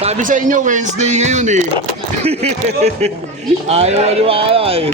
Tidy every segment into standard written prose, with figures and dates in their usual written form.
Sabi sa inyo, Wednesday ngayon eh. Ayaw maniwala eh.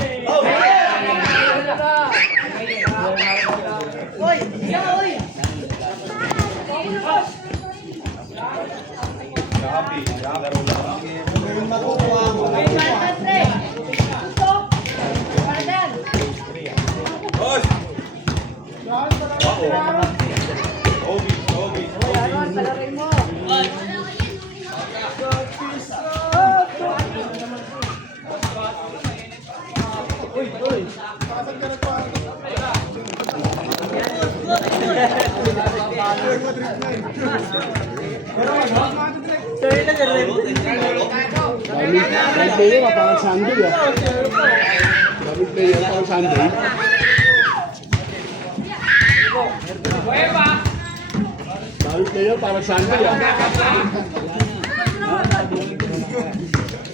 Daming player parang Sunday ah. Daming player parang Sunday. Daming player parang Sunday ah.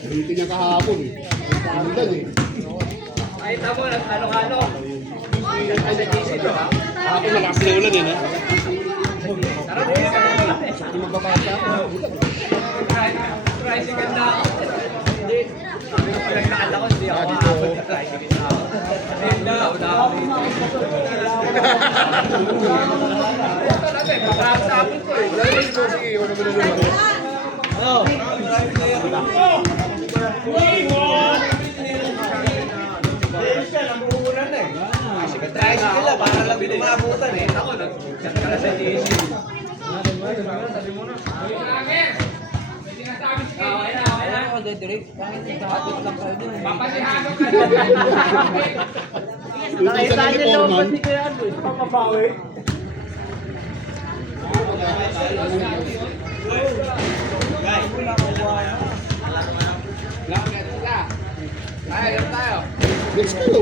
Hindi niya kahapon eh. Pandan eh. Ay, tamo, ano-ano. Kahapon malakas na ulan eh. Hindi magbabasa. Tricycle na ako. Hindi. Sabi ko palang nakala ko, hindi ako maabot sa tricycle na ako. Hindi na ako dito. Ito natin, makakasapin ko eh. Sige, wala mo na naman. Oo. Tricycle na, para lang dito maabutan eh. Ako, nag-chat ka na sa GC. Sabi mo na. Papasihano ka na. Nakita niyo yung foreman. Papabawi. Let's go.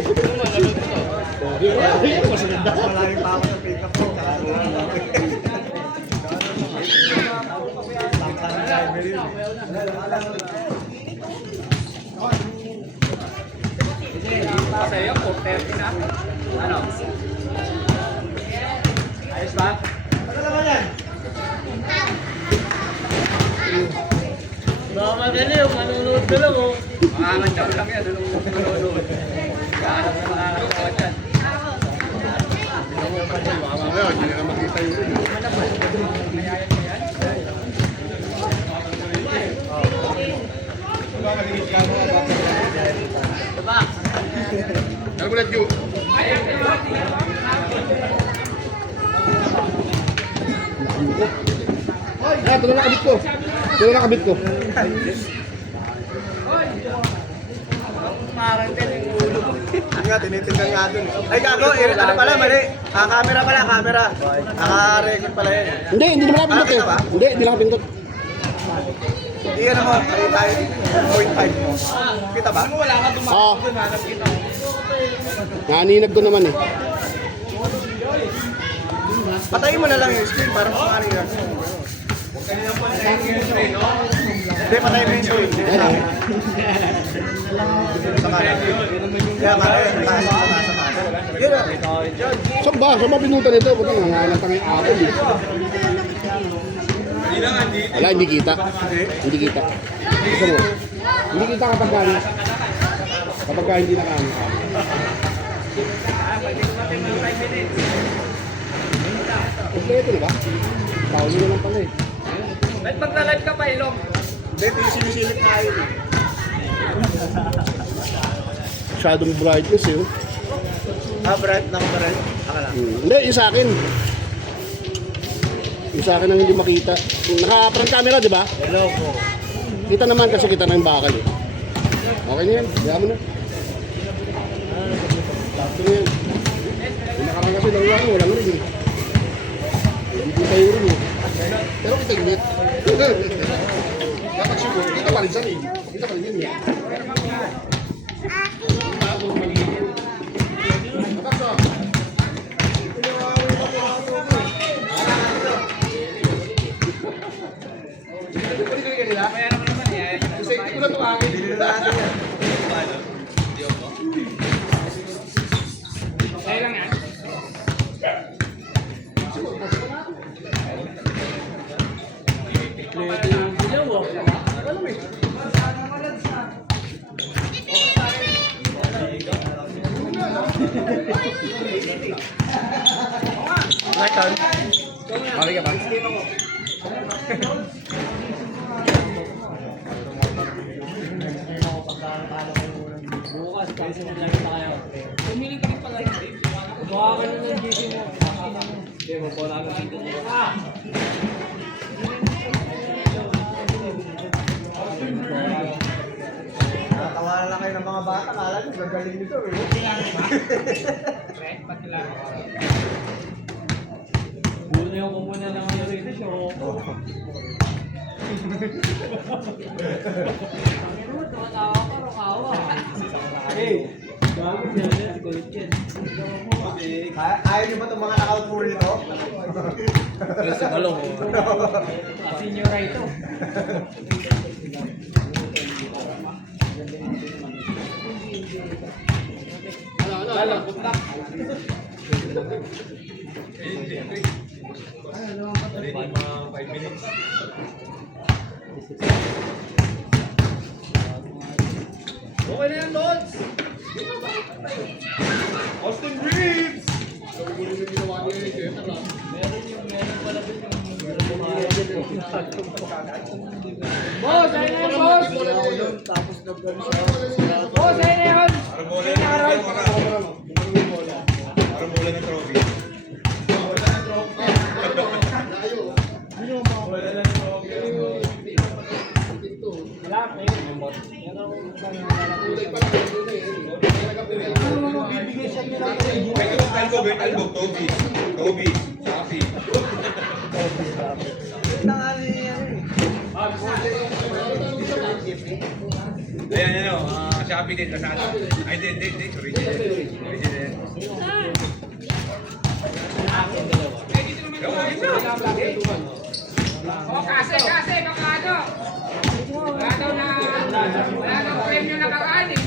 Mas ganda. Malaking pa ako sa pick-up ko. Sa'yo, 4:30 na. Ano? Ayos ba? Ano naman yan? Baka madali yung manunood ka lang oh. Makakantsaw lang yan. Nanonood. Kahanap na makakatawa dyan. Mamaya, hindi na makita yun. Diba? Alam mo lang yun. Ah, ito na nakabit ko. Ito na nakabit ko. Parang galing ulo. Nga, tinitignan nga dun. Ay, gago, ano pala, mali. Camera pala, camera. Naka-record pala yun. Hindi naman nakapindot eh. Hindi nakapindot. Hindi yan naman, ay tayo 0.5 mo. Kita ba? Wala ka Oo. Naninag ko naman eh. Patayin mo na lang yung screen para kumari yan. Hindi, patayin mo yung screen. Sa kanan. Kaya patayin, taas, sa taas, sa taas. Yun na. Saan ba? Saan ba pinutan ito? Puta, nangangalata ng apple eh. Wala, hindi kita. Hindi kita. Gusto mo? Hindi kita kapag gano'n. Kapag hindi nakaano. Kompleto na ba? Paulo na lang pala eh. Ba't magla-live ka pa, Ilong? Hindi, ito yung sinisilip na yun. Masyadong brightness eh. Bright lang ba rin? Akala. Hindi, yung sa akin. Yung sa akin ang hindi makita. Naka-front camera, di ba? Hello po. Kita naman kasi kita na yung bakal eh. Okay na yan. Diyan mo na. Sakto na yan. Yung nakarang kasi lang lang, walang rin eh. Hindi tayo rin eh. Pero kita init. Dapat siguro, kita pa rin sa rin. Kita pa rin yun eh. Kaya naman yan. Kasi hindi ko na ito akin. Hindi na natin yan. Michael. Mami ka ba? Bukas, kasi sinalagay na kayo. Pumili ka rin pala. Gawa ka na ng GC mo. Hindi, magpala ka dito. Natawanan lang kayo ng mga bata. Kala nyo, gagaling nito eh. Buno ko muna ng ano rito, show. Tumatawa ka, rokawa. Hey, bago siya yan, kulit yan. Ayaw nyo ba itong mga nakaupo rito? Pero sa balong, senior ito. Wala, putak. Okay na yan, Lods! Austin Reeves! Meron pala dun boss, ayun na yun, boss! Boss, ayun na yun! Parang bola ng trophy. Albog, Toby. Toby, Safi. Ayan, ano, Safi din, Lazada. Ay, hindi, sorry. Kasi, kakano. Wala daw premyo na kakanin.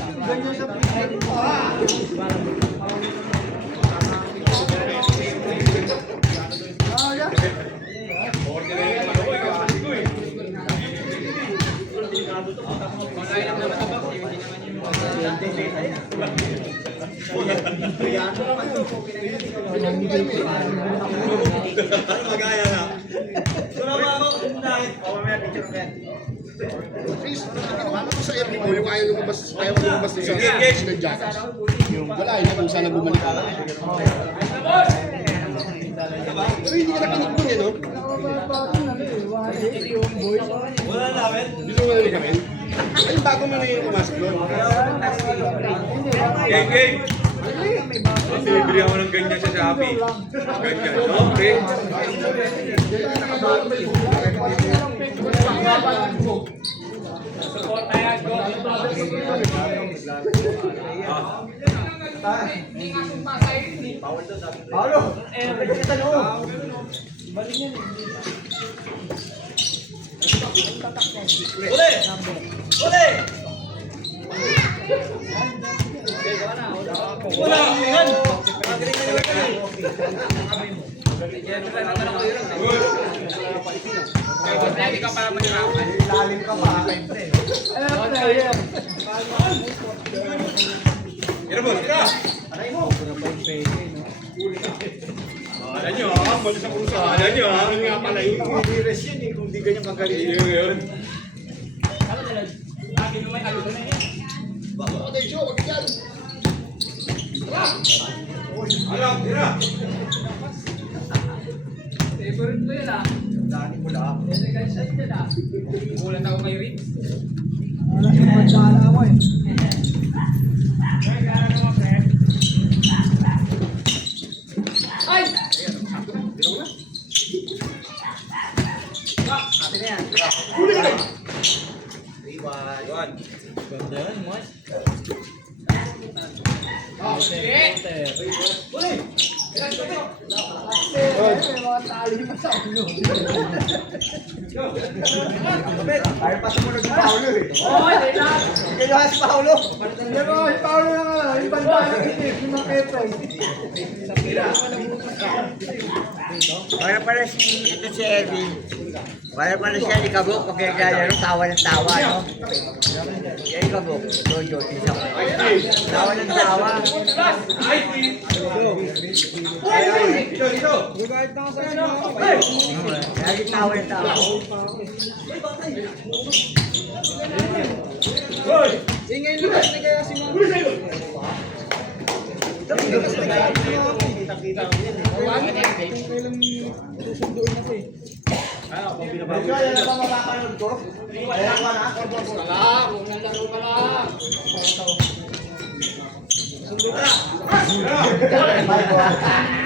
Magaya na. Chris, ginawa mo sa FB mo yung ayaw lumabas sa Jackass. Wala, yun kung sana bumalik ka. Pero hindi ka nakinig mo eh, no? Wala namin. Hindi mo nga rin. Ay, bago mo na yung pumasok doon. Game. Sinibili ako ng ganyan sa Shopee. Ganyan. Okay. Paolo! Nagkakita kita noon! Uli! Uli! Wala! Yan! Magaling na Hindi ka para mahirapan. Lalim ka pa. Tira boss, tira! Alam nyo ha, malis ang usa. Alam nyo ha. Ano nga pala yun? Hindi res yun eh, kung di ganyan magaling. Yun. Okay, show, wag yan. Alam, tira! Favorite ko yun ah. Dani mo lang. Ulan ako kay Rick. Ay! Huli ka na. Iwan. Ganda yan, mas. Ayaw pa sumunod si Paolo eh. Oo, hindi lang. Kaya si Paolo. Wala pala ito si Edwin. Wala pala siya ni Kabuk. Pagkagalaro, tawa ng tawa, no? Yan ni Kabuk. Jojo, isa ko. Tawa ng tawa. Lagi tawa ng tawa.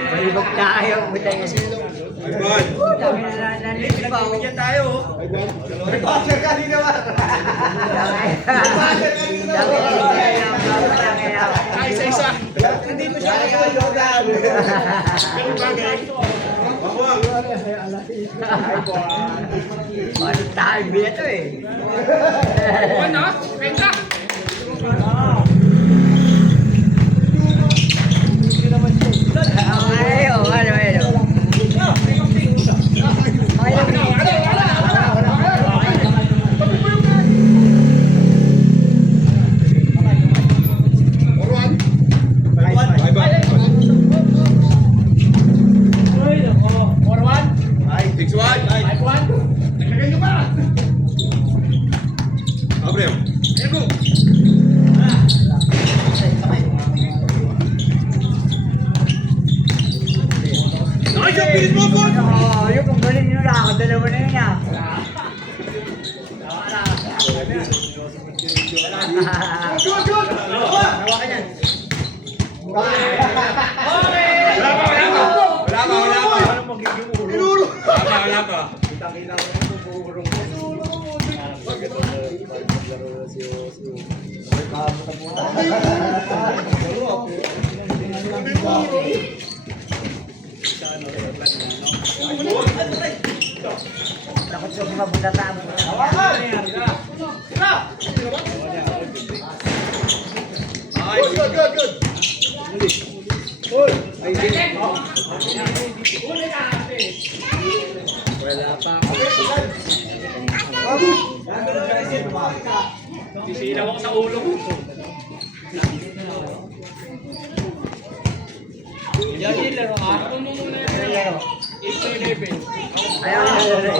Malibag tayo. Butay kasi. Ivan. Dami na nalilip pa. Bigyan tayo. May boxer kanina ba? Ay, isa-isa. Hindi mo siya kaya Jordan. Ano tayo bito eh. Ano? Penta? Ay, oh, ano. Abreu. Nice, ang bilis mo, Bon! Oh, yung kung galing nyo lang, dalawa na yun ah. Wala pa. Takot sa mga bulataan. Sisilaw ako sa ulo mo. Yan laro ka. Ako mo muna yung laro. 8-11. Ayaw na.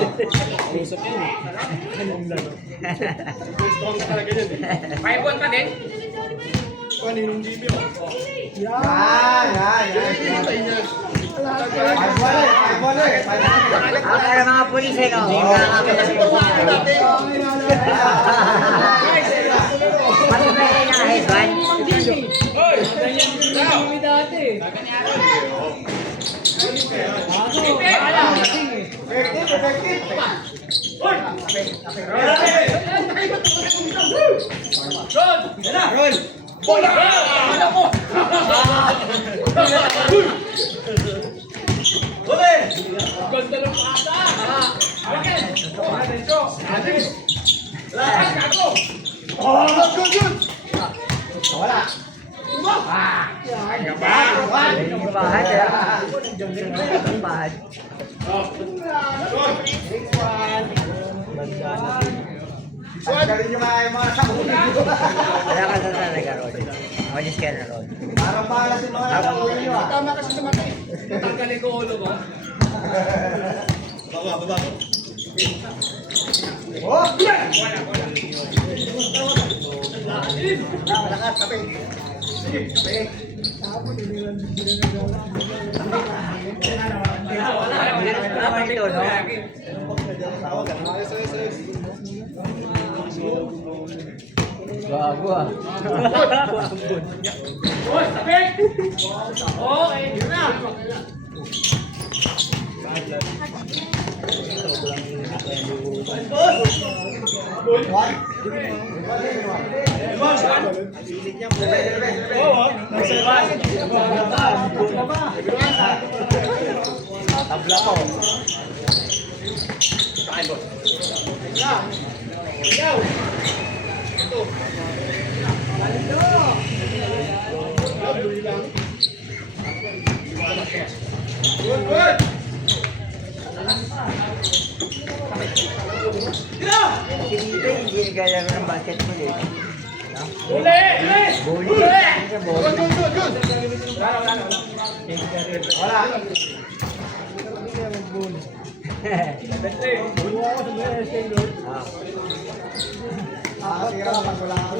Usap yun eh. Anong laro? Strong ka talaga yun eh. 5-1 pa din? Paninong GB o? Ako na mga pulis eh, no? Pati ba kayo nakahidwan? Hoy! Ganyan din kami dati. Ganda ng ata! Bakit? Lakas ako! Yung bahan, eh. Yung bahan. Galing yung mga sakuna. Wala ka sa talaga, Rod. Malis ka na, Rod. Parang para sa mga nakauwi nyo ah. Tama kasi sa mata eh. Tanggalin ko ulo ko. Baba. Oh! Lakas, tabi. Wala pa ito, no? Gago ah. Boy, tabi! Okay, yun na. Tabla ko. Hindi naglalaro ng basketball eh. Uli! Bully. Sa bully. Wala. Nakakatira ka pag wala ka.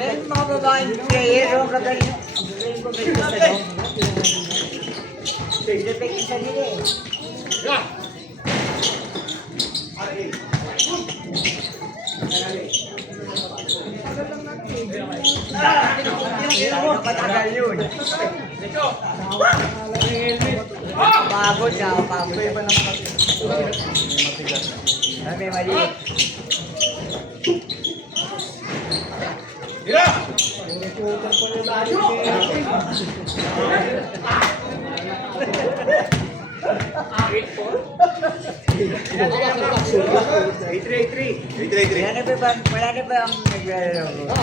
Meron mga babaeng player, o kagaling. Ang galing ko may gusto, no? Pinapek sa nila eh. Tayo matagal yun. Pagod na, pagod. Ay, may maliit. Wala na ba ang naglalaro dito?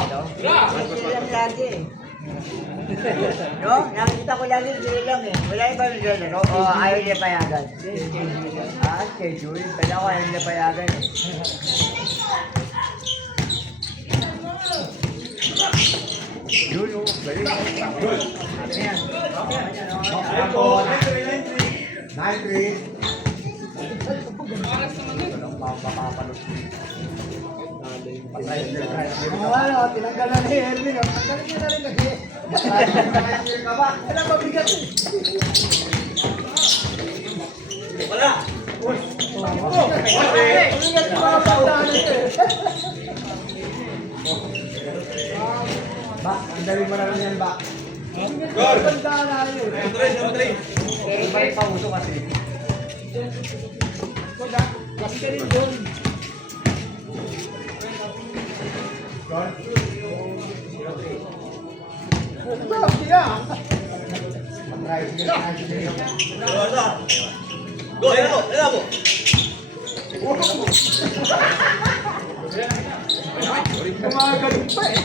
Sila lang lagi eh. No? Nakikita ko lagi sila lang eh. Wala na ba naglalaro? O ayaw niya payagan? Schedule. Kaya ako ayaw niya payagan eh. Yun o. Galing. Ayan. Tinanggal na ni Erwin. Tanggalin niya na rin lagi. Wala mabigat eh. Wala. Bak, ang galing mo na rin yan, Bak. Gol! Ganda na yun. Pero iba yung pauso kasi. Kasi ka rin doon. Gumagaling pa eh.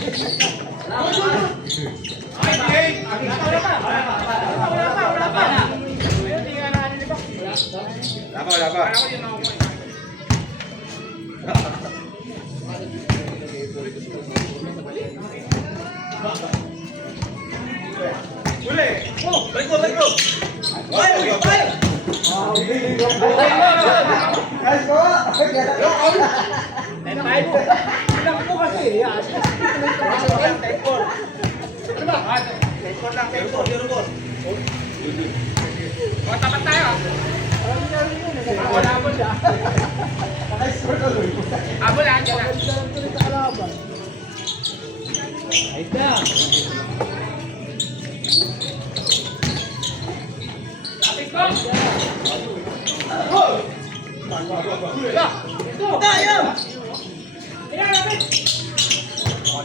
Wala pa. Guys, go! Ilang po kasi. Tapat tayo. Wala siya. Abo lang dyan lang. Ayos na. Tapit ko.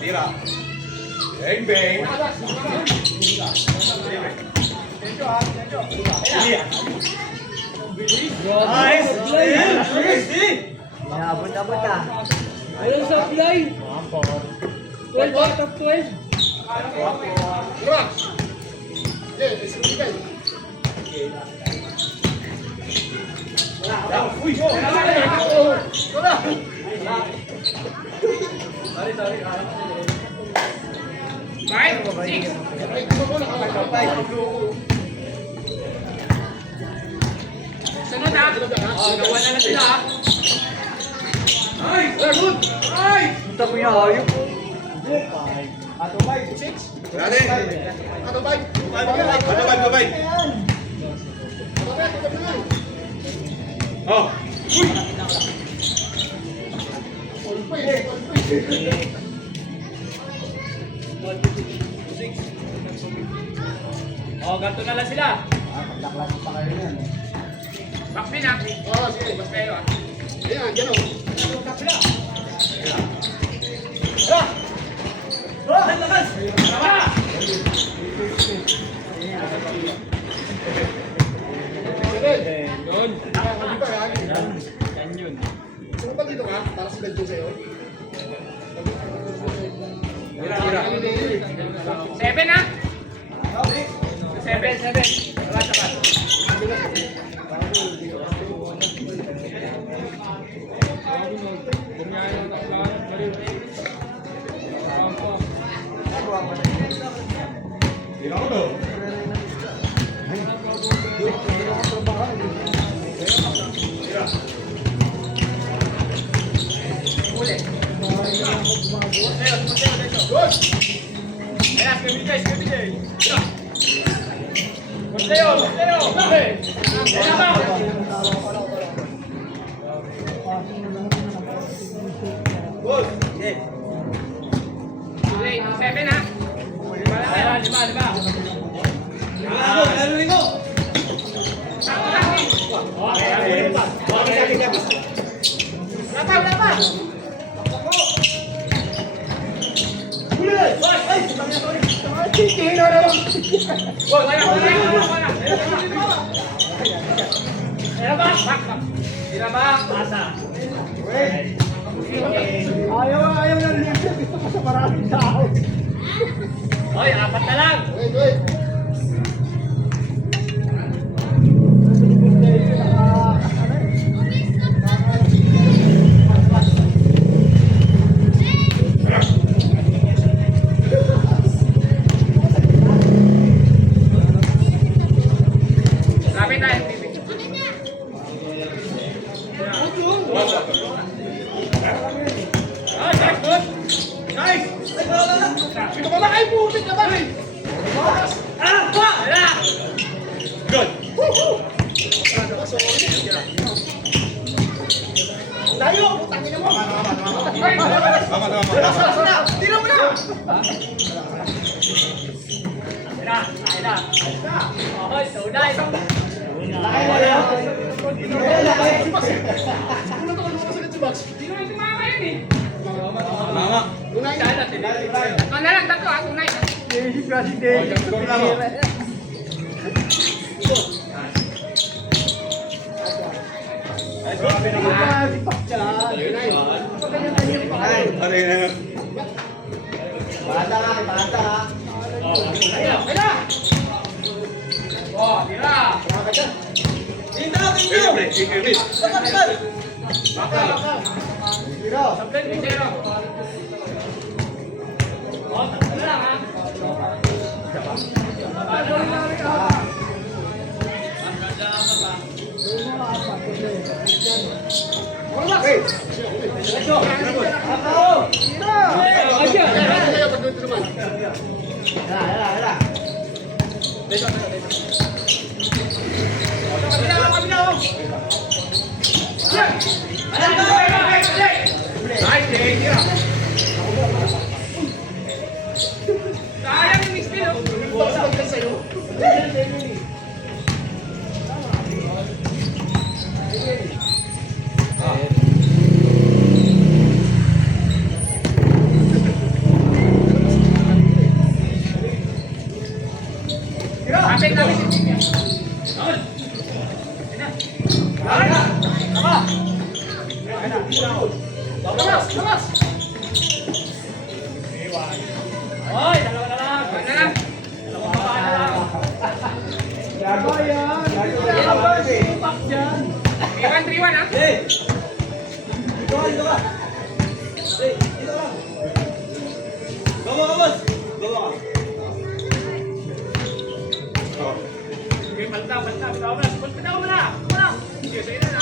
Tira. Bang, bang. Inaabot-abot ah. Ayun sa fly. 12 out of 12. Five, six. Sunod ha. Nawala na sila ha. Punta ko yung hayop. Ato bay, 6. Dali. Ato bay. Babay. Oh. Oh, ganito na lang sila. Paglaklas pa kayo yan. Backspin ha. Oo, sige. Bas kayo ha. Ayan, dyan o. Yun. Yan yun. Gusto mo ba dito ka? Para sa bedroom sa'yo? Seven ha. Seven. Wala sa pa. Ayaw ng libre. Gusto ko sa maraming tao. Hoy, apat na lang. Wait. Lapit tayo. Sino ba kayo putik ka ba? Tayo, putangin mo. Tira mo na. Hoy, tunay. Tunay kumama yun eh. Mama. Tatlo na lang, tatlo ah, tunay. Ano yun? Oh, tira. Sablay mo zero. Oh, tatlo na lang ah. Sayang yung mix pin, oh. Kapit namin si Jimmy. Hoy, dalawa na lang. Dalawa na lang. Dalawa pa na lang. Supak dyan. 3-1, 3-1 ah. Okay, palta. Bitaw mo na. Bitaw mo na. Sige, sige na na.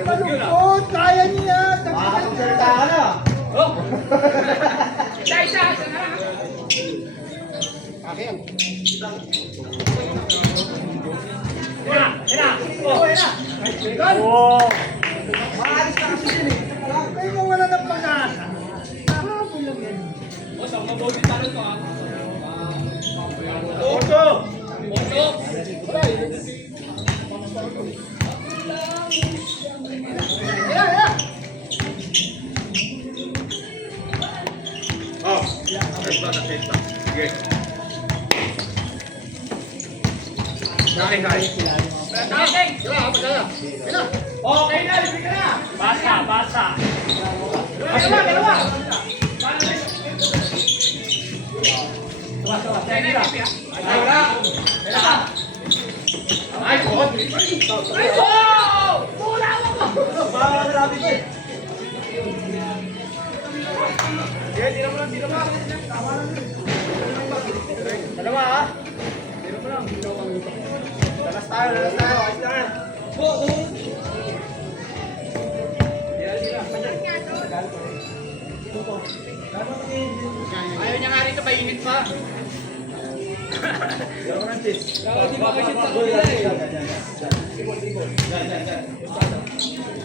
Malungkot, kaya niya. Makakapagsalita ka na. Isa na lang. Akin. Maalis ka kasi din eh. Kayo mo wala ng pag-asa. Nakapon lang yan. Boss, ang mabuti talo to ah. Oto! Oto. Oh, sige. Kain, kain. Okay na, libig ka na. Basa, basa. Dalawa. Ay, God. Dalawa ha? Lalas tayo. Ayos lang. Ayaw niya nga rito, mainit pa. Di ba kasi sa kanila eh.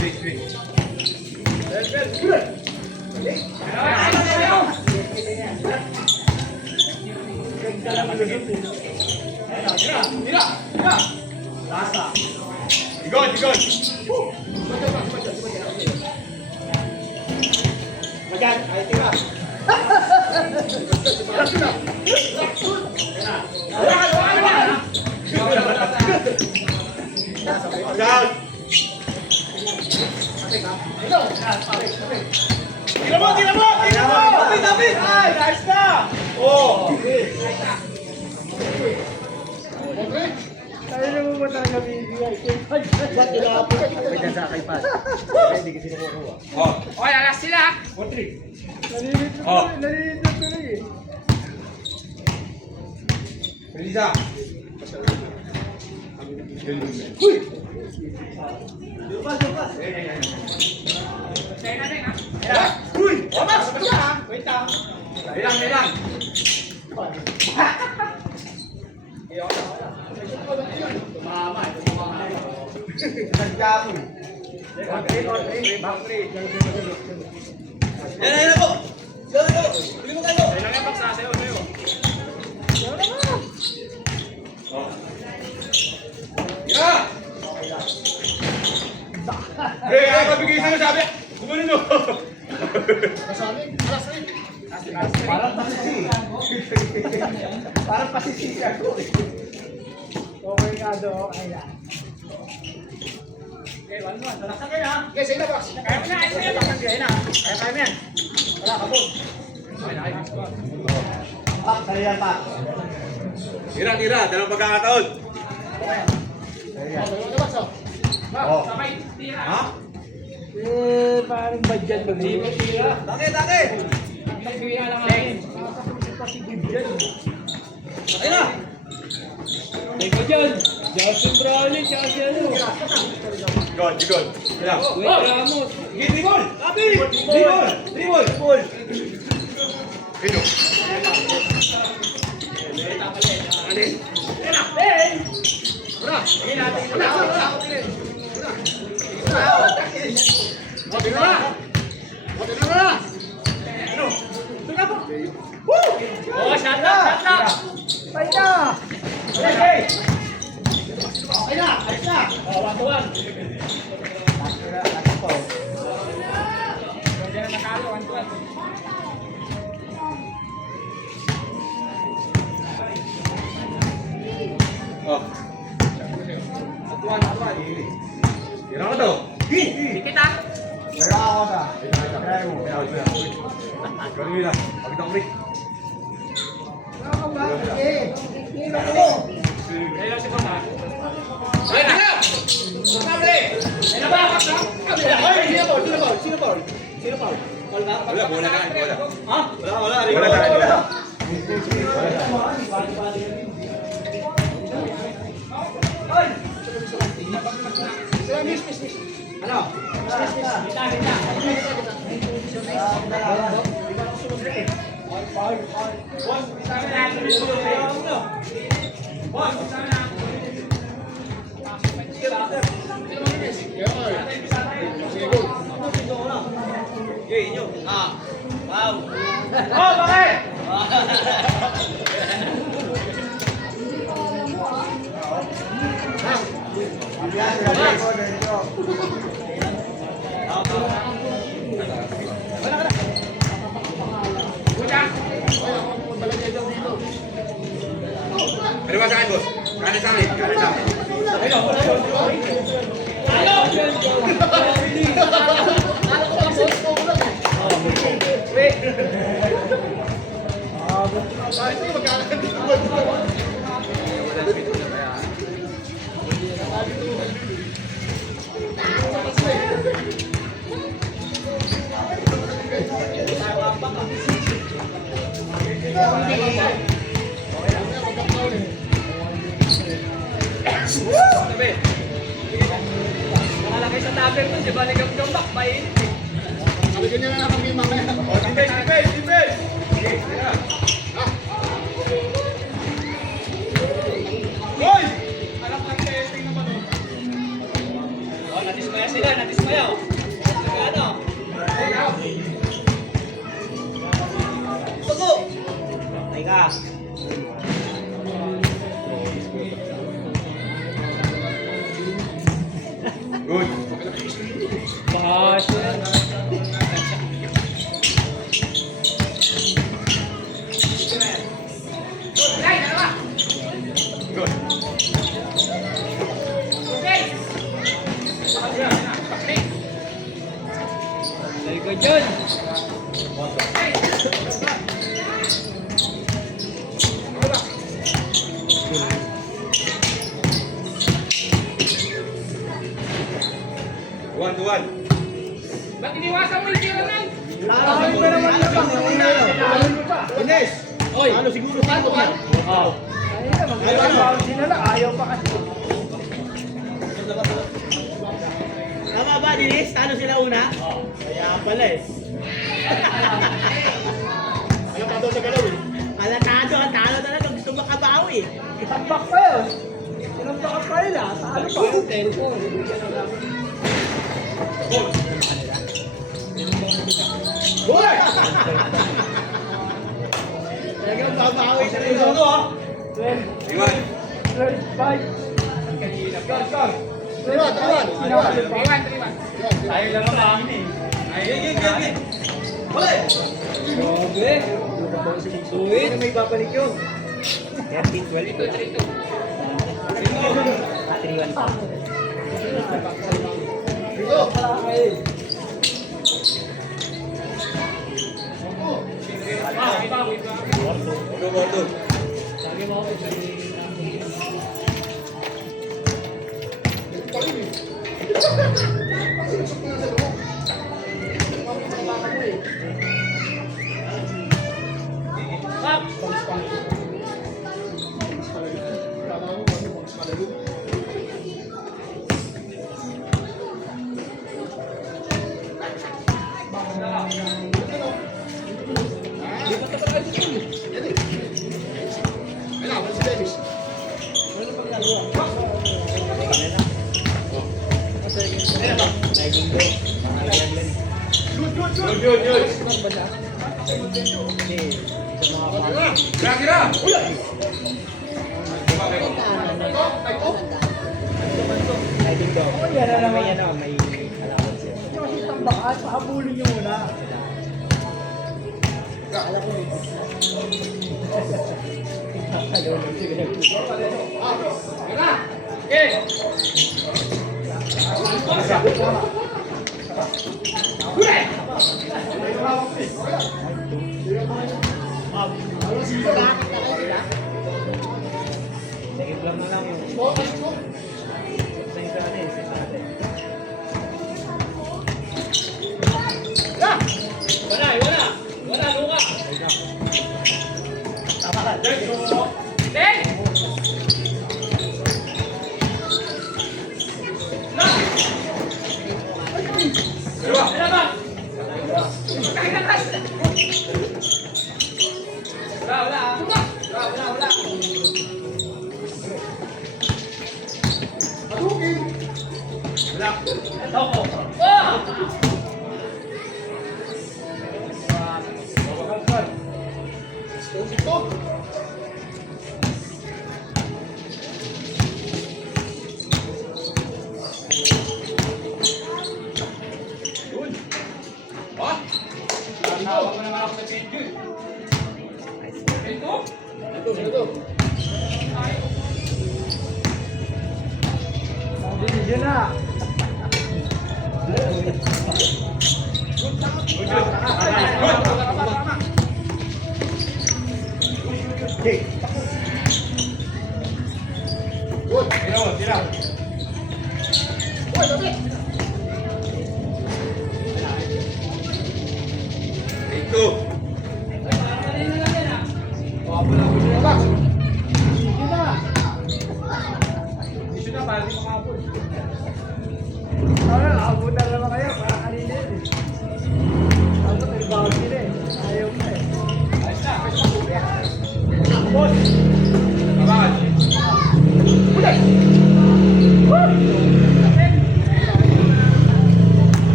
Wait, wait. Igod. Magan, ay tira. Down. Tira mo! David! Ay, nice na! Oh! Ay, naman mo talaga bibigay. Ba't tinapos? May ganda kay Pat. Hindi kasi nakukuha. Oh, Okay, alas sila. Nalilito Oh. Nalilito tuloy eh. Melissa. Uy! Omas! Ano ka? Wait lang. Ilang. Nagdamo. Yan po! Bili mo kayo! Kailangan yung pagsasayaw sa'yo. Tira! Eh, ay, mabigay sa'yo, sabi. Gumanon nyo. Parang pasisisi ako eh. Okay nga do. Ayan. Okay, 1-1. Relax na kayo ha. Okay, sige na box. Kaya mo na, ayos na yan. Kaya na. Kaya mo yan. Wala, kabog. Pak, sa'yo yan, Pak. Tira. Dalawang pagkakataon. Oh. Sabay, tira. Ha? Eh, parang badyan ba Di ba tira? Bakit? Nagbigyan lang natin. Ayun na. Teka dyan. Justin Brownlee, tsaka si ano. Good. Ilang. Wait, Ramos. Dribble! Tapi! Dribble! Pino. Oh, shot up. Ay na! Oh, 1-1. Diyan na nakalo, 1-1. Oh. Tira ko to. Dikit ah. Meron ako sa. Gawin mo lang. Pagkita ko rin. Ayun si Papa. Ay, na! Sabi! Ay, na ba? Sino Paul? Wala. Ha? Wala. Wala. Ano? Oh, bakit? Ano ba sa akin, boss? Kali sa akin, kali sa akin. Sabi. Nakalagay sa taber mo, di ba? Nagam-gambak, mainit eh. Sabi niya nga kami mamaya. Defense! Hoy! Oh, natismaya sila, natismaya. Oh. Nagano? Tugo! Ay ka. Good. Bahas yan. Good. Very good yun. One to one. Ba't iniwasan mo yung tira lang? Ines! Oy! Ano siguro sa ito yan? Oh. Tama ba, Dinis? Talo sila una? Kaya pala eh. Alam ka daw sa galaw eh. Palatado, ang talo talaga. Gusto makabawi. Tampak pa yun. Sinampak pa yun ah. Talo pa. Hoy! Talagang babawi sa rin ako ah. 12, Iwan. 5. Iwan. Tayo lang ang amin eh. Game. Hoy! Grabe. Suwit. May babalik yun. 13-12. Ito, 3-2. 3-1 pa. Bordo. Good. Kira. Yan na naman. May allowance yun. Kasi tambakan, pahabulin nyo muna. Sige lang mo lang yung... Sa ano eh, sa natin. Wala, luka! Tama ka, Ten! Tawag mo naman ako sa video. Ito? Yun na. Ito. Ano, nakabutan naman kayo. Para kanina yun eh. Ano, may bawal sila eh. Ayaw mo eh.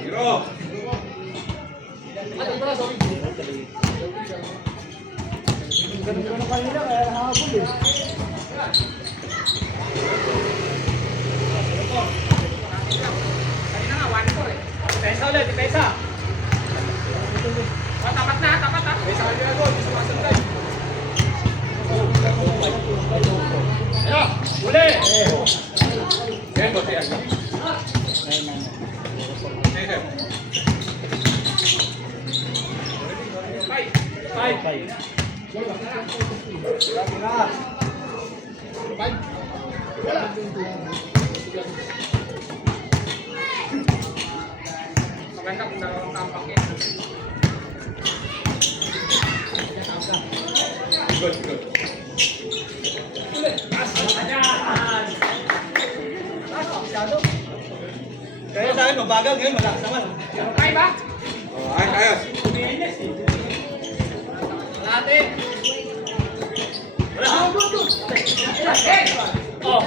Hero. Ganun ko na kanina, kaya nakahabol eh. Depensa ulit, depensa. Oh, tapat na, tapat ha. Depensa ka nila doon, sumasunod. Ano? Uli! Yan, bote yan. Five. Maganda kung dalawang tampak yan. Good, good. Kaya sa akin, mabagal ngayon, malakas naman. Five ba? Oh, ayos. Kalahati. Oh.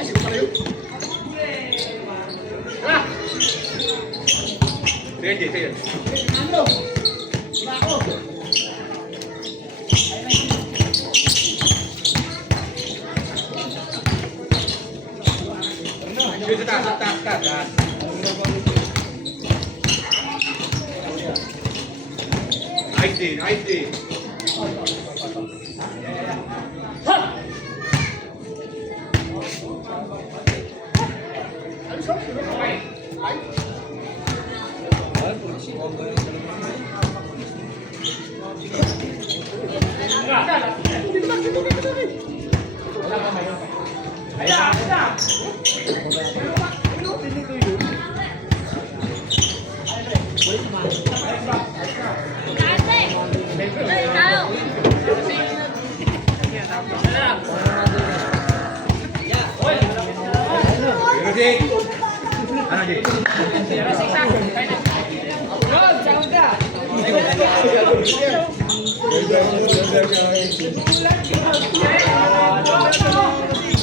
Wala. Sige, sige. Yun sa taas, sa taas, sa taas. Nice day, nice day.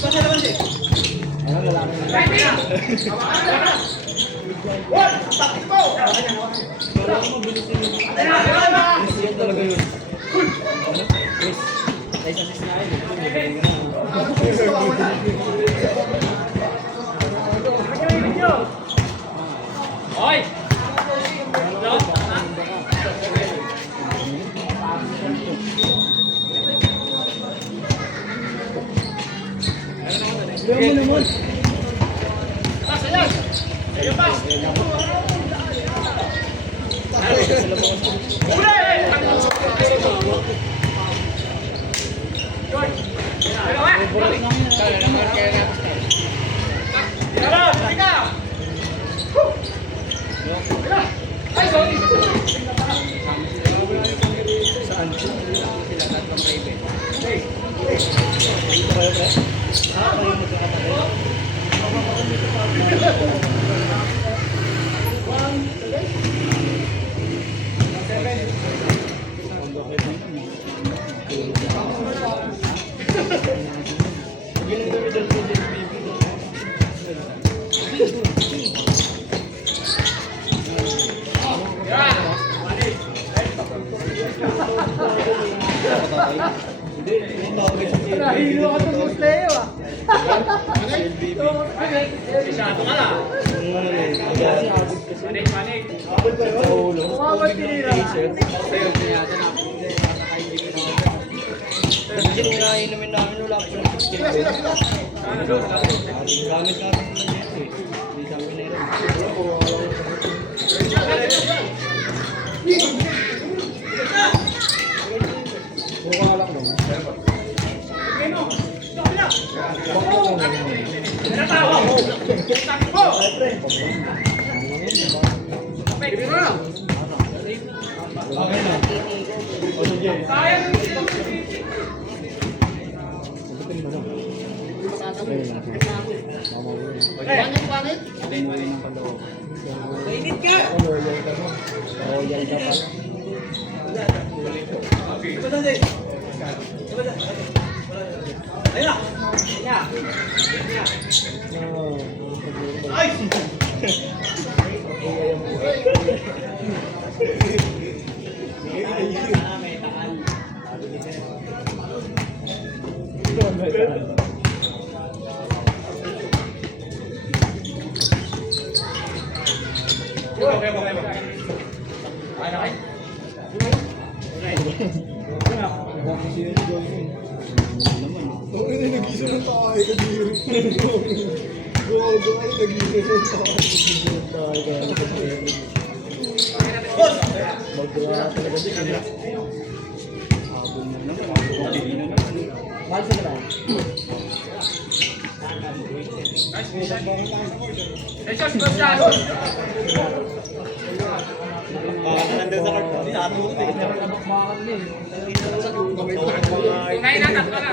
Sige, ano di? Hoy! Nalilo ka sa Musleo ah. Masyado ka lang. Panik. Kumamad tinira. Yung nainumin namin, wala po lang. Gamit namin ng jersey. Hindi sa amin na yun. Nag-isa ng tayo, kadiri. Gawa, nag-isa ng tayo. Magdala talaga din. Mahal sa naman. Nandun sa karton, natulog eh. Kunain na, tatlo na.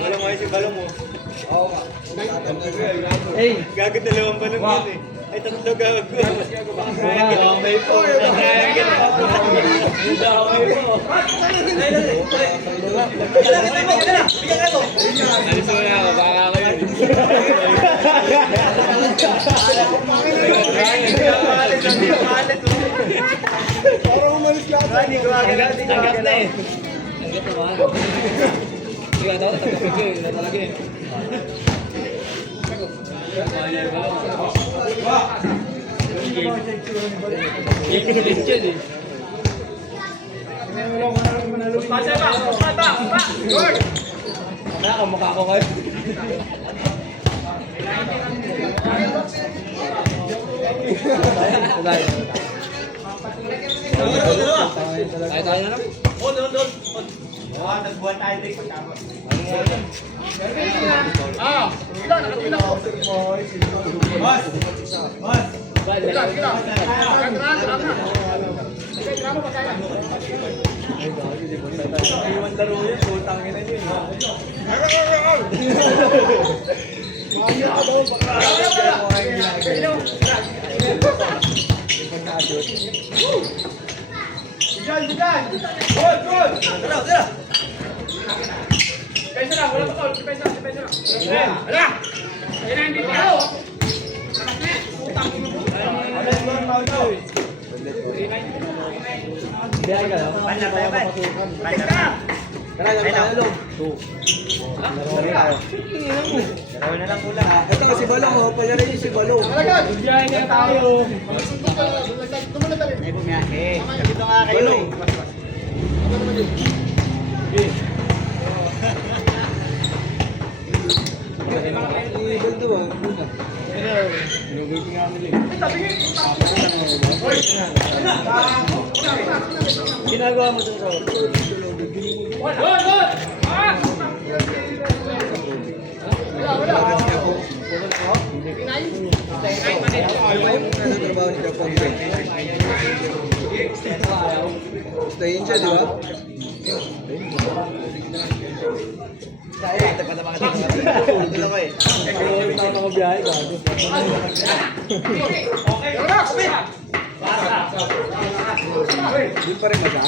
Balong ay si balong mo. Hey, gagod dalawang balong yun eh. Ay, tatlo gagod. May po. Parang umalis ka ata. Tanggap na eh. Tanggap naman. Sige, daw tanggap ko eh. Talaga eh. Mukha ko kayo. Tayo na lang. Nagbuhan tayo dito. Ito si Balong, oh. Palaro yung si Balong. Biyahe nga tayo. Dito nga kayo eh. Ginagawa mo ito. Stayin siya, di ba? Ito pa naman ito. Ito ko eh. Ako biyahe, gago. Hindi pa rin masa.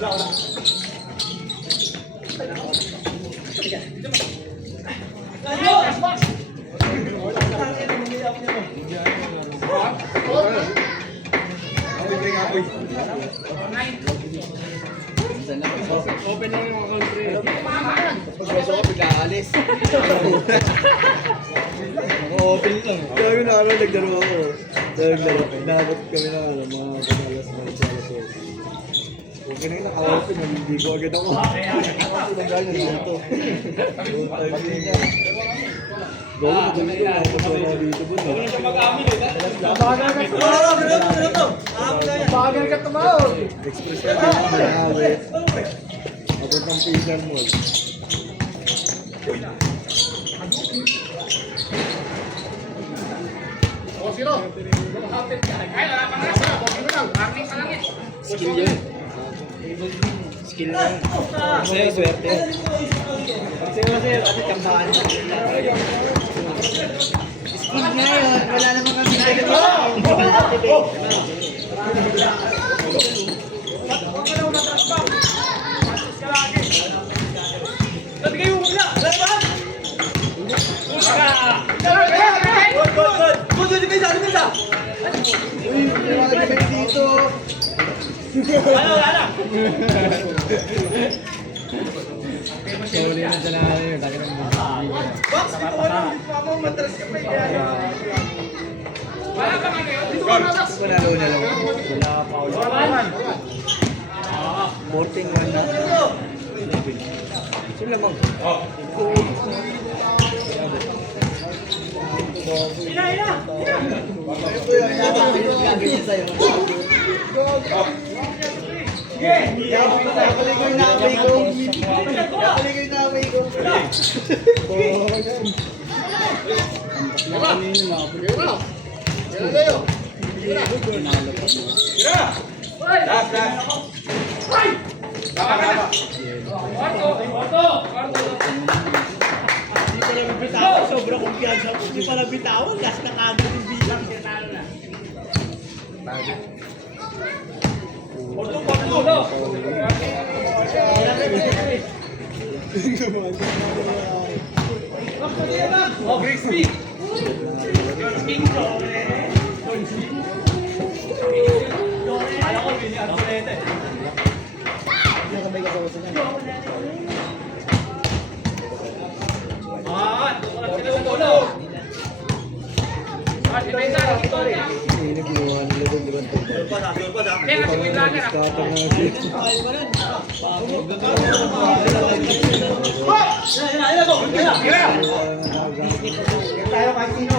Wala pa. Open lang yung account, pre. Pagpasok ko, bigla-alis. Open lang. Kaya na naglaro ako. Naglaro. Naabot kami na mga panalas na alas 8. Okay na yun, naka-open. Hindi ko agad ako. Nagdaan na dito. Gawin ko dito. Nakapasok na dito. Bagal ka tumawag. Express ka dito. Nakawit. Abot ng Pizar Mall. O, sino? Skill yun. Skill na yun. Sa'yo, swerte. Sa'yo, kasi tambahan. Skill nga yun. Wala naman kami Dito. Sorry na dyan na yun. Lagi ng Panalo na lang. wala pa ulit. 14-1 na. Sila mag... Nakaligoy na amay ko. Nakaligoy na amay ko. Sobrang kumpiyansa. Hindi pala bitawan. Last na kagad yung bilang. Tinalo na. Ini ginawa nila doon, di ba? Scatter na dito. Tayo kahit sino.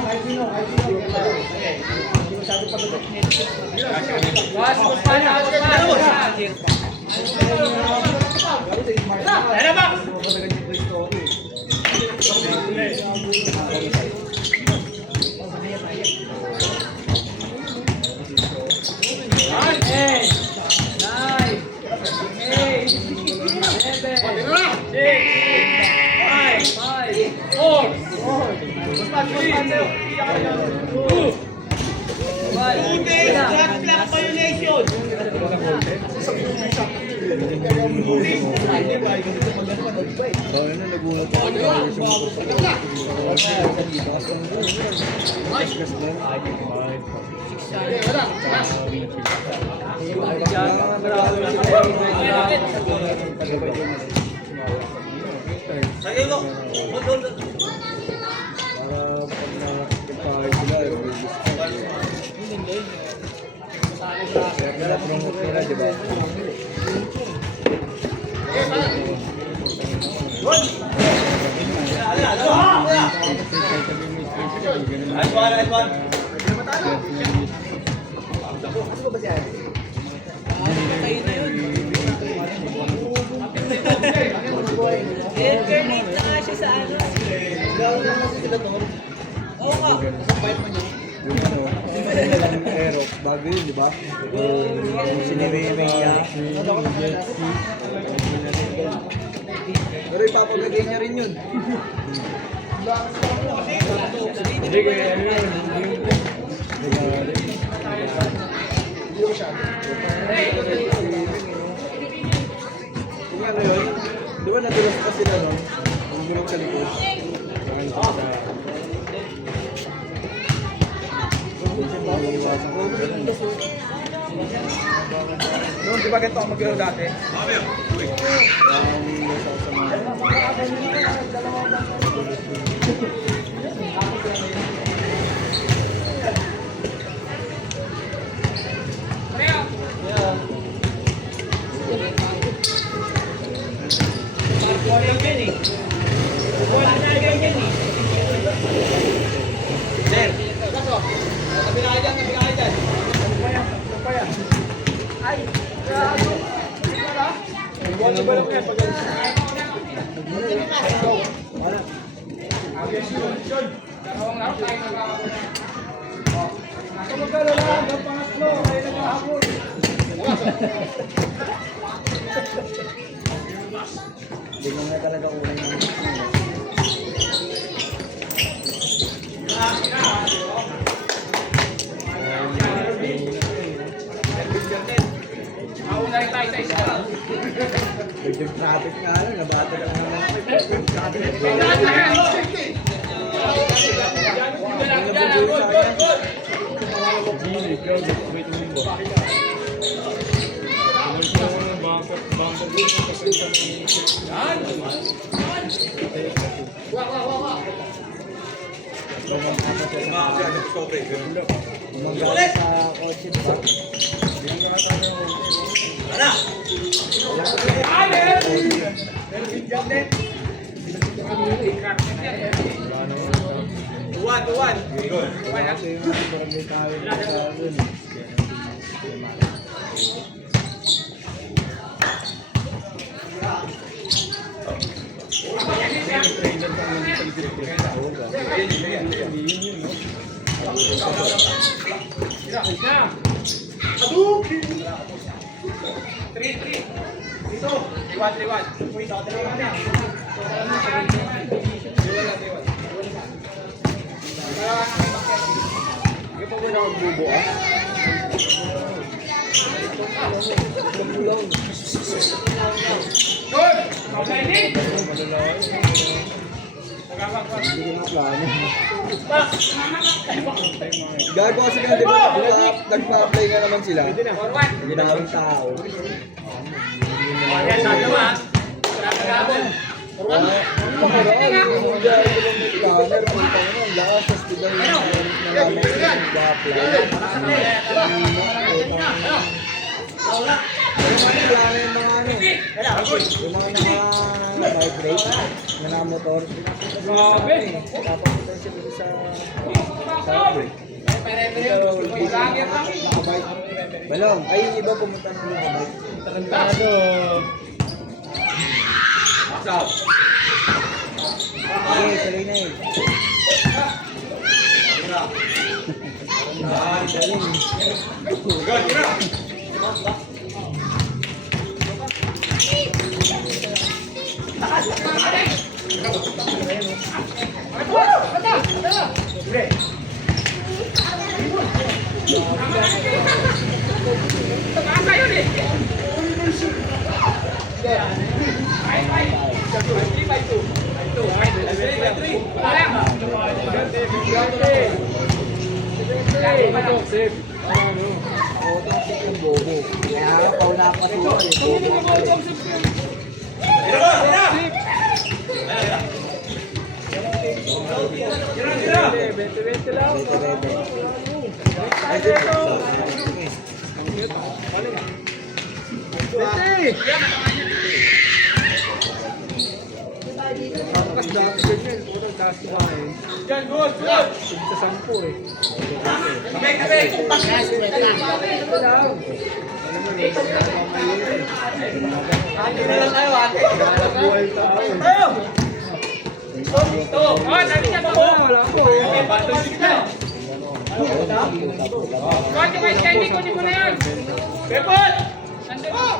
Kaya na nagulat ako. Para pag nakakitahay sila, kaya promote nila, di ba? Alternate na nga siya sa ano. Oo nga. Yung ano, Bago yun, di ba? Si Nemea. Pero ipapagagay niya rin yun. Hindi ko yan yun. Hindi masyado. Yung ano yun? Di ba nadulas pa sila no? Ang gulong sa likod. Noon, di ba ganito ako mag-galaw dati? Hindi mo nga talaga ulang yung Biglang traffic nga lang, nabata ka lang. Umaga sa kotse, diba? Tuwan. Liwan. Hindi pa muna magbubuas. Hindi ko na plano. Gago kasi nga, di ba? Nagpa-apply nga naman sila. Ginawang tao. Yung mga vibrate na nakamotor. Grabe. Papapunta siya dito sa subway. Nakabike. Balong, ay yung iba pumunta na nakabike. Tarantado. Okay, tuloy na eh. Automatic yung bobo. Kaya pauna pa suwa eh. Tapos dati ganyan. Puro dati kain. Diyan, good. Sa 10 eh. Ate na lang tayo, ate. Buhay tao. Ito! Wala ko. Bakit yung SKD ko, di mo na yan? Bepot! Nandun!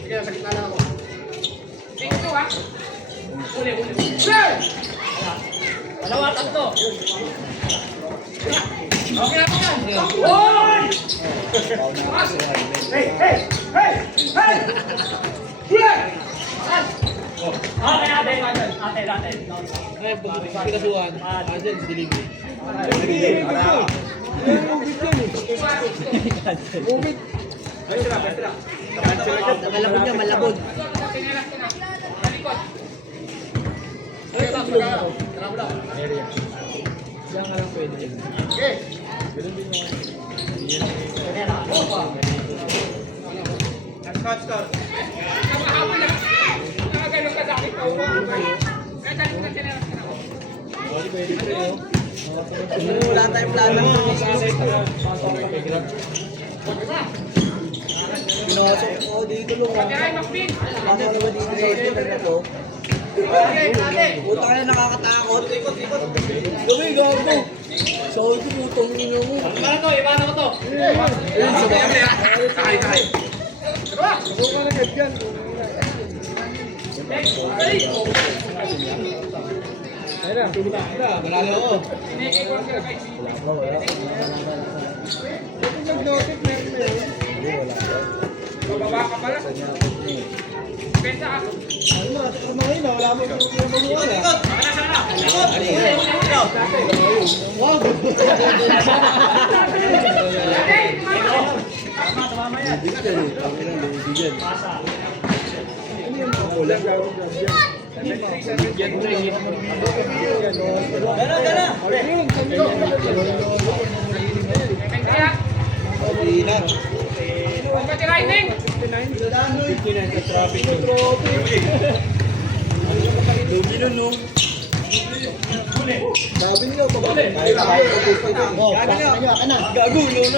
Sige, sa gitna na ako. Take two, ha? Uli. Dalawa, tatlo. Okay na po yan. Oy! Ate. Pinasuhan. Ajan, delivery. Malabog niya, malabog. Sinilas ko na. Sa likod. Diyan ka lang pwede. Okay. Nakahabol na. Nakaganon ka sa akin. Kaya dali ko na sinilas ko na. Wala tayong plano. Pinasok ko dito lang. Patiray, Macbin. Ako na ba dito sa hotel na to? Puta ka na nakakatakot. Gawin, gago. Sa hotel mo, itong ino mo. Iba na ko to. Sakay. Manalo ako. Sinigay ko sila kay Bababa ka pala. Pesa ka. Wala mo yung Kaya, patiray, Ning. Sabi niyo, pabalik. Gago, no.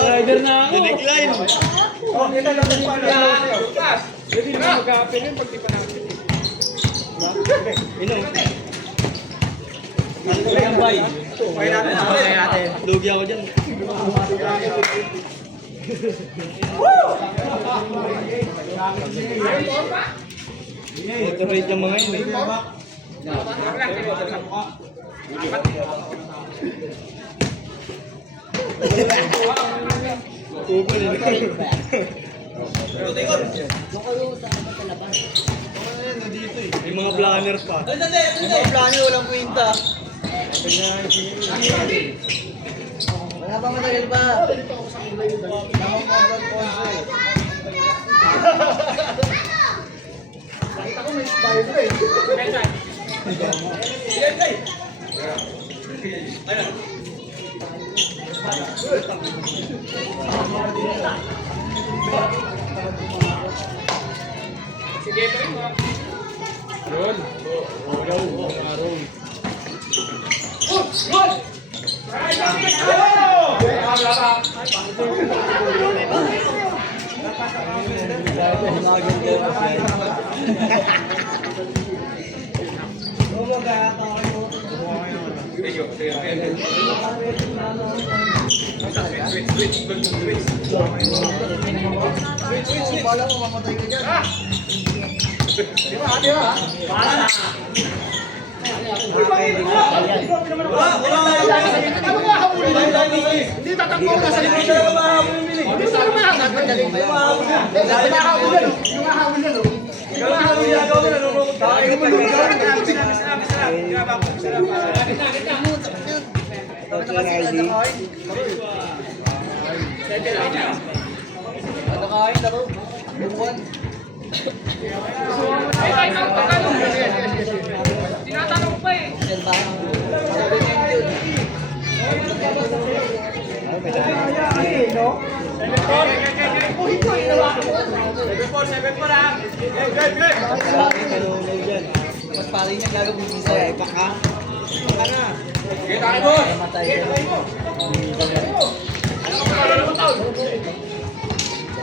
Rider na ako. Decline. Hindi naman mag-a-apel yun pag di pa natin. Lugi ako dyan. Motorate yung mga yun eh. Kupal yun. May mga planner pa. Mga plano, walang kwenta. Wala pa matagal pa. Sige, ito rin mo. Bala mo, mamatay ka dyan. Hindi tatakbo ka sa likod. Hindi sa naman hangad. Madali. Sabi na habol yan. Yung hahabol yan. Nakakain na to. Buwan. Ay, tatanong. Tinatanong pa eh. Mas pali niya gagawin sa baka. Sige, tayo boss! Matay ka.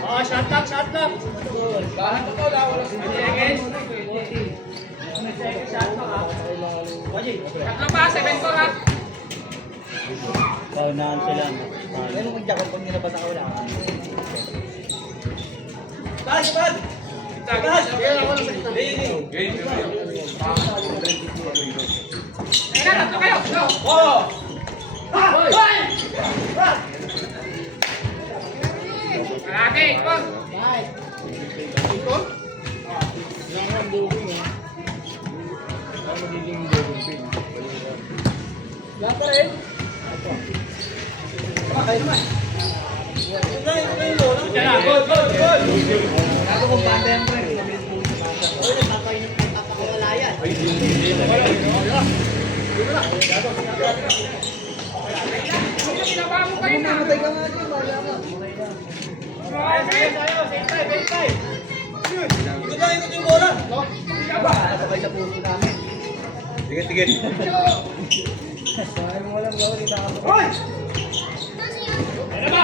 Oh, shot lock, shot lock. Lahat na to, wala sa Seconds. Shot pa ka. Tatlo pa, 7-4 ha. Paunahan sila. Ano kung jakol pag nila bata ka wala? Ayun na, tatlo kayo. Go. Malaki, ikot. Yan, gol, gol, gol. Ako kung banda yung pre. Sinaba mo kayo na. Matay ka nga din. Wala ka. Sabay sa puso namin. Sige, sige. Kaya mo walang gawin. Hindi ka Hoy! Ano ba?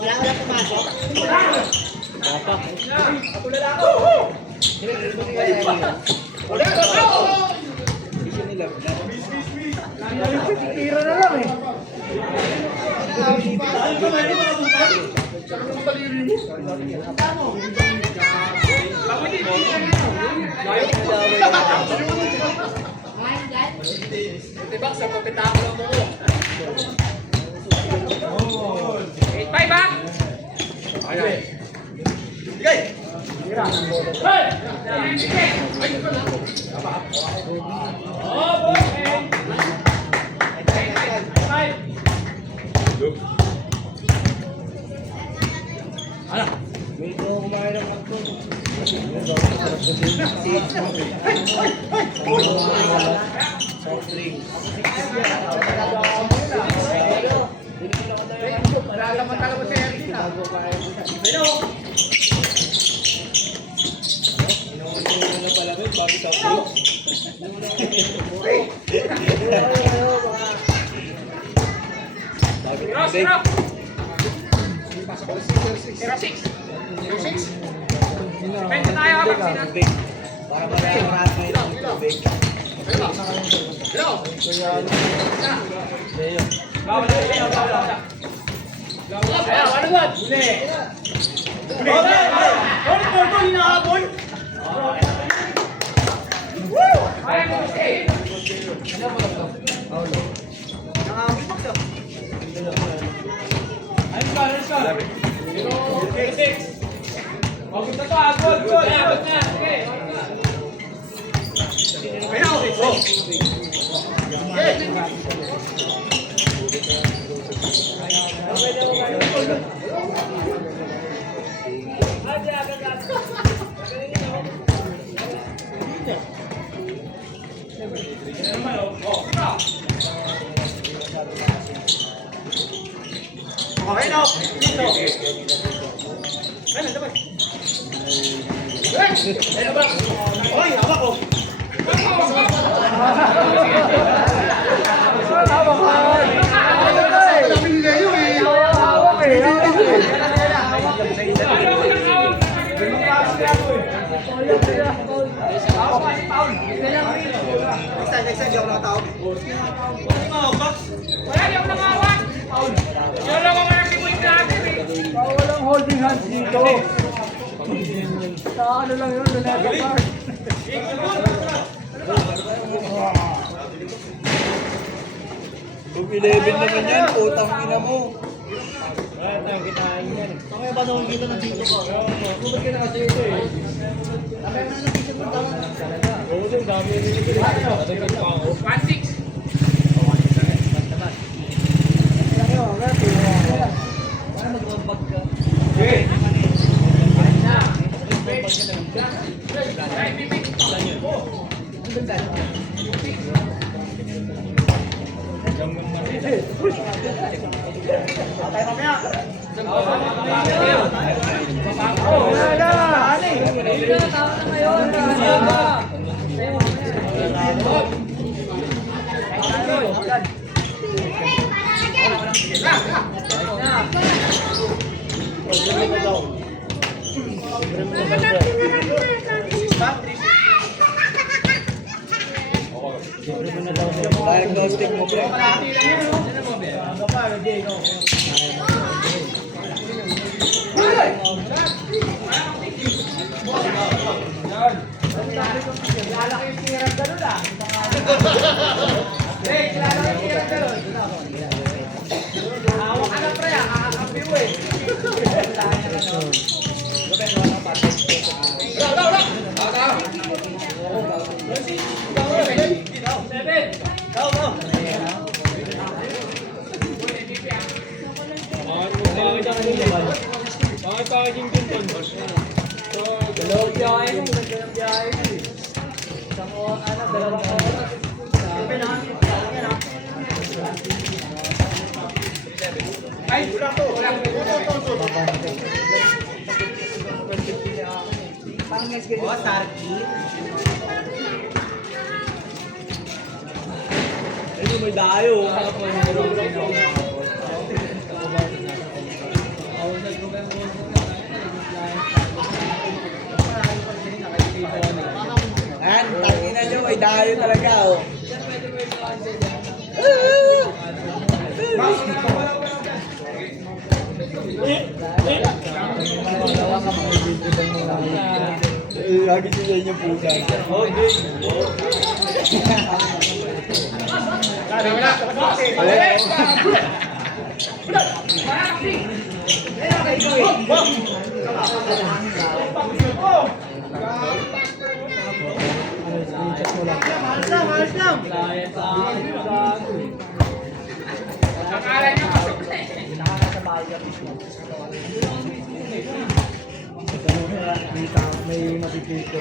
wala pumasok. Tira na lang eh. Diba, sa pagkatapos mo ko. 8-5 ha? Rock! 06! Benta tayo habang sila. Para marami ngayon ang tubig. Bawal na, bawal na. Ayan, ano ba? Huli! Hoy, hawak ko. Hawak ko. isa, di ako nakatawag. Wala, di ako nakawan. Yun lang ako nang simuin natin eh. Walang holding hands dito. Sa ano lang yun, Luneta Park. Kung 11 naman yan, putang ina mo. Wala tayong kitain yan. Mamaya ba nung kita nandito ka? Sumunod ka na kasi ito eh. Nakaya na nandito mo tama. Oo, yung dami yung nilipili. 1-6. Diagnostic mo, pre. Dalawang biyahe mo, ganda ng biyahe mo eh. Isang oras, dalawang oras. Ay, wala to. Wala. Ayun, may dayo. Yan, tangina nyo, may dayo talaga, oh. Lagi sila yung pusa. Akala niya pasok na eh. May matipito.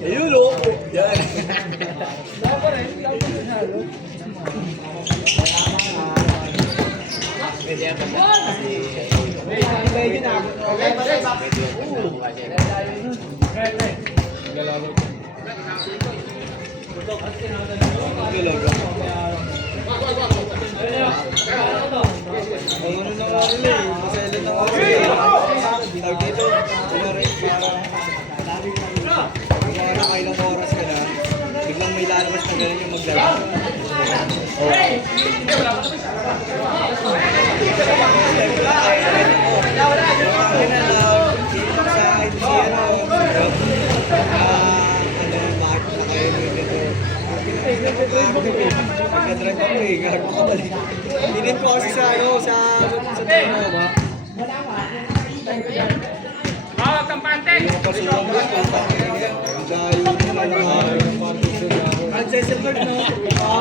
Ayun, oh. Yan. Dapat rin, hindi ako panalo. Ang ano na nga nila eh, masalit na nga sila. Tawag dito, kaya nakailang oras ka na, biglang may lalabas na gano'n yung maglalaro. Nag-drive ako eh, gago ka pala. Hindi ko kasi sa team mo, ba? Bawag kang pante. Kapasulang mo, dahil yung mga Ancestor no?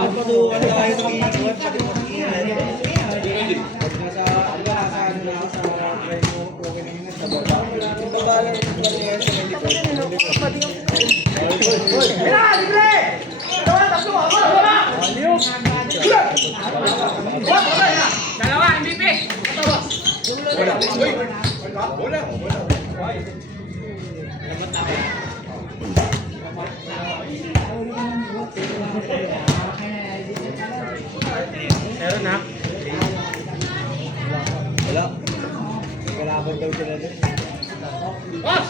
Patuwan tayo ng iiwan, pati mag-iiwan. Pag nasa ano na sa drive mo, okay na yun sa baba. Yung baba lang yung barrier sa likod. Dalawa, MVP. Meron na. Wala. Kalaban daw sila doon. Boss!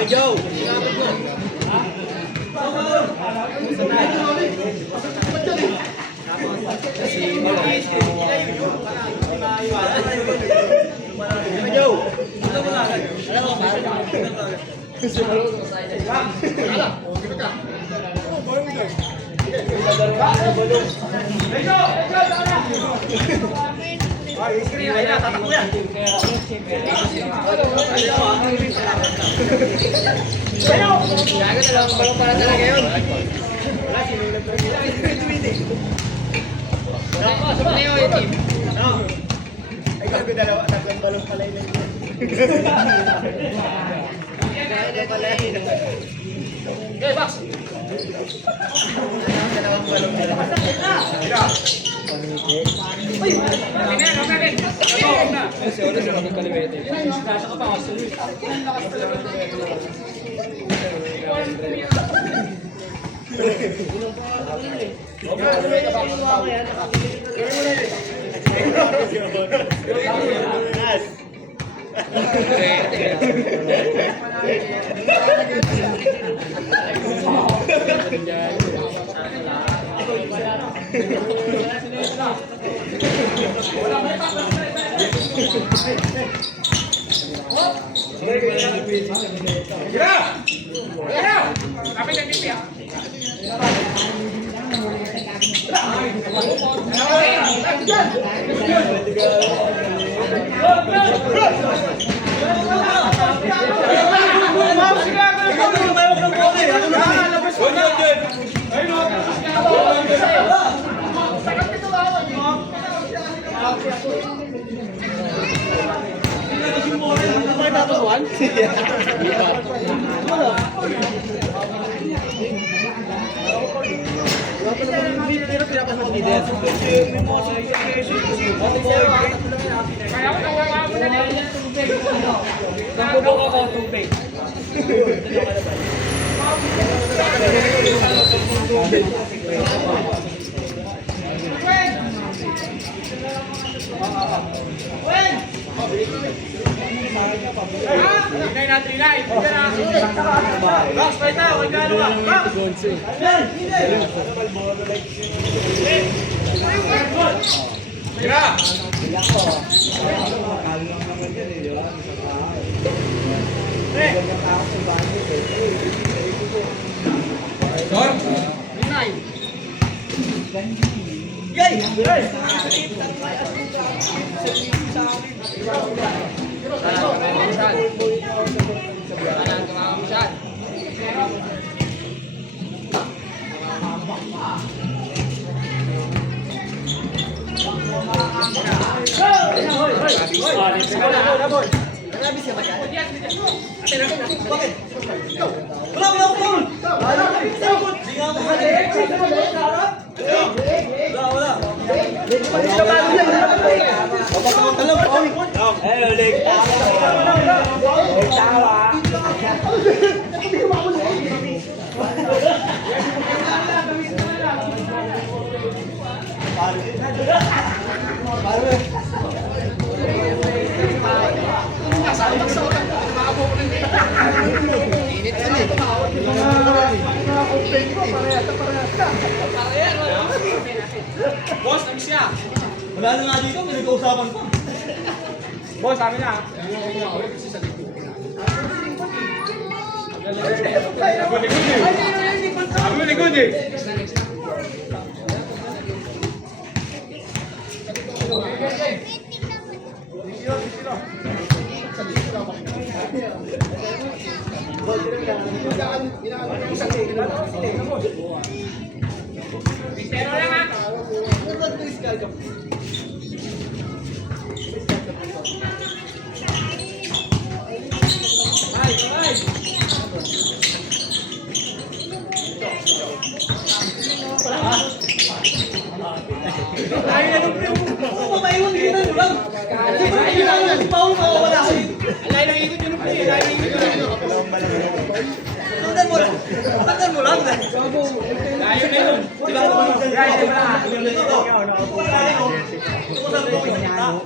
Hey, Joe! Boss, amis siya. Wala na nga dito, may nag-uusapan pa. Boss, amin na. Sabi mo likod eh.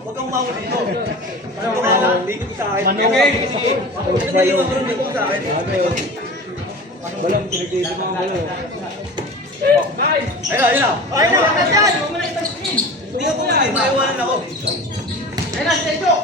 Huwag kang umawal dito. Dito sa akin. Walang pinag-ibig mga balo. Ayun na. Hindi ako maiwanan ako. Ayun na, Sergio.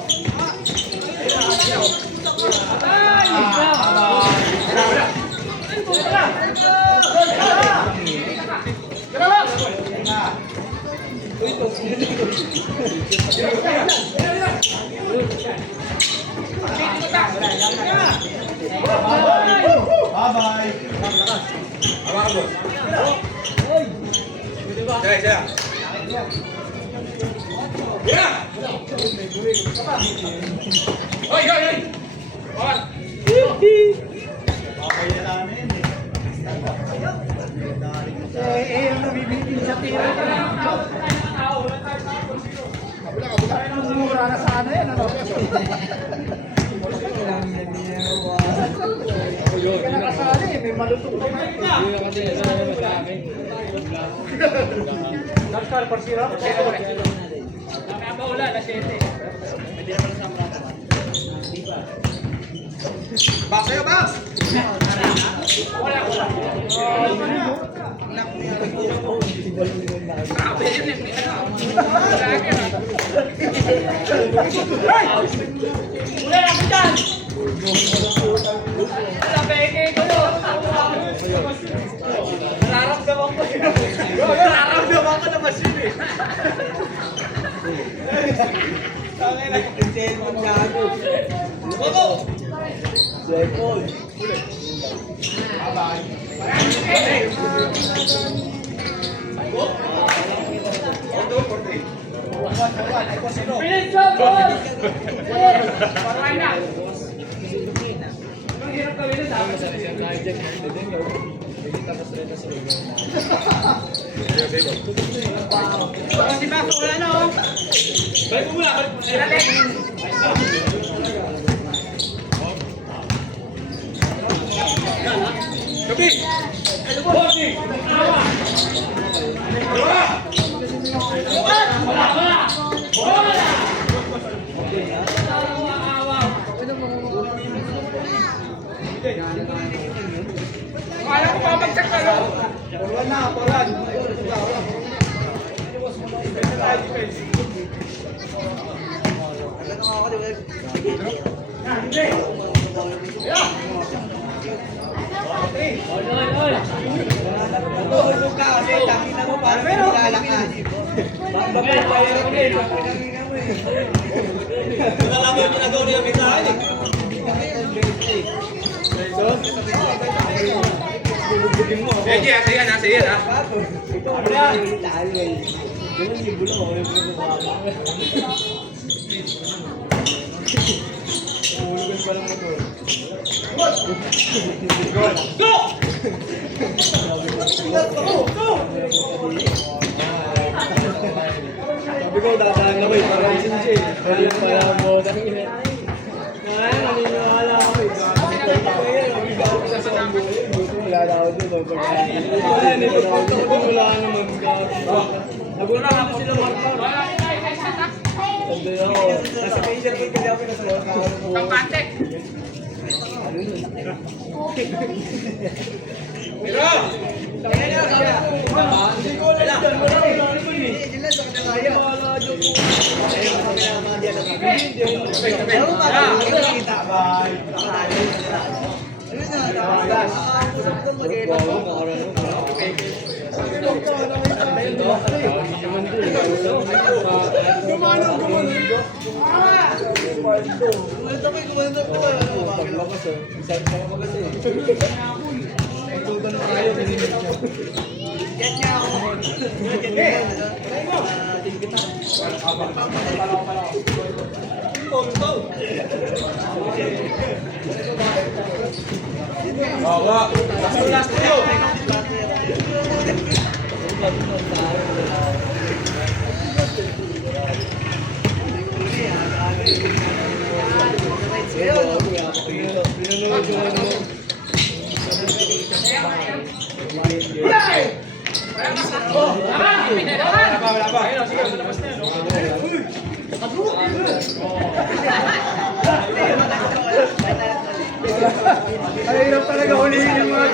Box sa'yo, box! Nararamdaman ko na machine eh. Nag-pinsel mo gago. Bago! Second. Tulog ka kasi, tangina mo parang nilalakad. Wala mo yung ginagawa niya may tahan eh. Sige, sige na. Ito, wala. Talo eh. Ganun libo lang ako. Hulugan pa lang ako. Go! Sabi ko, dadaan na ba eh. Parang isin siya eh. Parang mo. Naniniwala ako eh. Wala na ako doon. Wala naman. Nagulang ako sila Marta. Tanda ako. Nasa pager ko kasi ako pinasuot. Kampante! Pero! Hindi ko alam dyan. Wala ko eh. Dilan sa kanilaya. Wala dyan po. Yan niya ako. Bawa. Last tayo. Pinanood ko ano. Wala pa. Ay, hirap talaga huliin yung mga